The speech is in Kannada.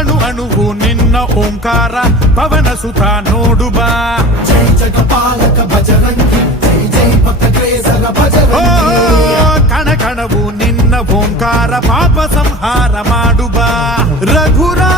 ಅಣು ಅಣುವು ನಿನ್ನ ಓಂಕಾರ ಪವನ ಸುತ ನೋಡು ಬಾ ಜೈ ಜಗಪಾಲಕ ಬಜರಂಗಿ ಜೈ ಜೈ ಭಕ್ತ ಕೇಸರ ಬಜರಂಗಿ ಕಣ ಕಣವು ನಿನ್ನ ಓಂಕಾರ ಪಾಪ ಸಂಹಾರ ಮಾಡು ಬಾ ರಘುರಾ